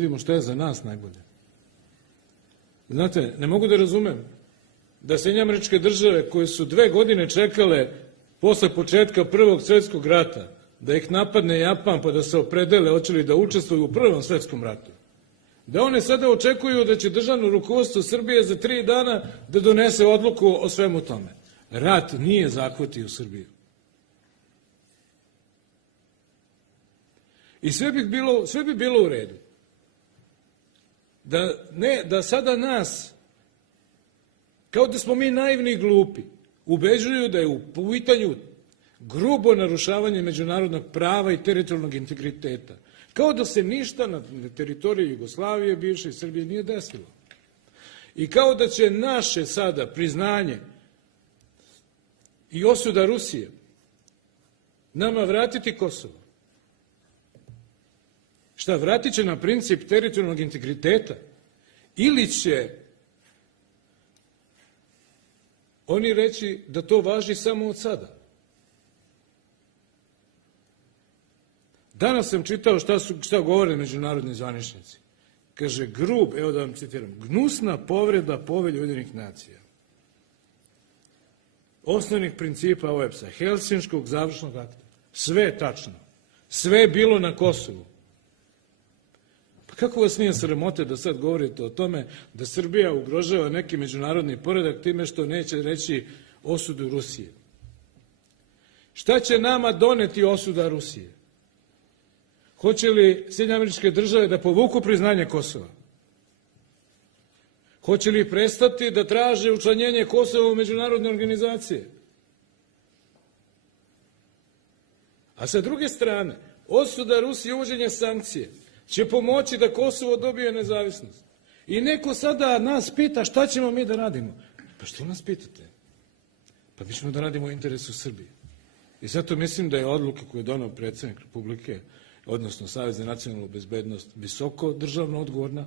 vidimo šta je za nas najbolje. Znate, ne mogu da razumem da Sjedinjene Američke Države, koje su 2 godine čekale posle početka Prvog svjetskog rata, da ih napadne Japan pa da se opredele hoće li da učestvuju u Prvom svjetskom ratu, da one sada očekuju da će državno rukovodstvo Srbije za 3 dana da donese odluku o svemu tome. Rat nije zahvatio Srbiju. I sve bi bilo u redu. Da sada nas, kao da smo mi naivni i glupi, ubeđuju da je u pitanju grubo narušavanje međunarodnog prava i teritorijalnog integriteta. Kao da se ništa na teritoriji Jugoslavije, bivše Srbije nije desilo. I kao da će naše sada priznanje i osuda Rusije nama vratiti Kosovo. Šta, vratit će na princip teritorijalnog integriteta? Ili će oni reći da to važi samo od sada? Danas sam čitao šta govore međunarodni zvaničnici. Kaže, evo da vam citiram, gnusna povreda Povelje Ujedinjenih nacija, osnovnih principa OEBS-a, Helsinškog završnog akta. Sve je tačno. Sve je bilo na Kosovu. Pa kako vas nije sramote da sad govorite o tome da Srbija ugrožava neki međunarodni poredak time što neće reći osudu Rusije? Šta će nama doneti osuda Rusije? Hoće li Sjedinjene Američke Države da povuku priznanje Kosova? Hoće li prestati da traže učlanjenje Kosova u međunarodne organizacije? A sa druge strane, osuda Rusije i uvođenje sankcije će pomoći da Kosovo dobije nezavisnost. I neko sada nas pita šta ćemo mi da radimo. Pa što nas pitate? Pa mi ćemo da radimo u interesu Srbije. I zato mislim da je odluka koju je doneo predsjednik Republike, odnosno Savez za nacionalnu bezbednost, visoko državno odgovorna.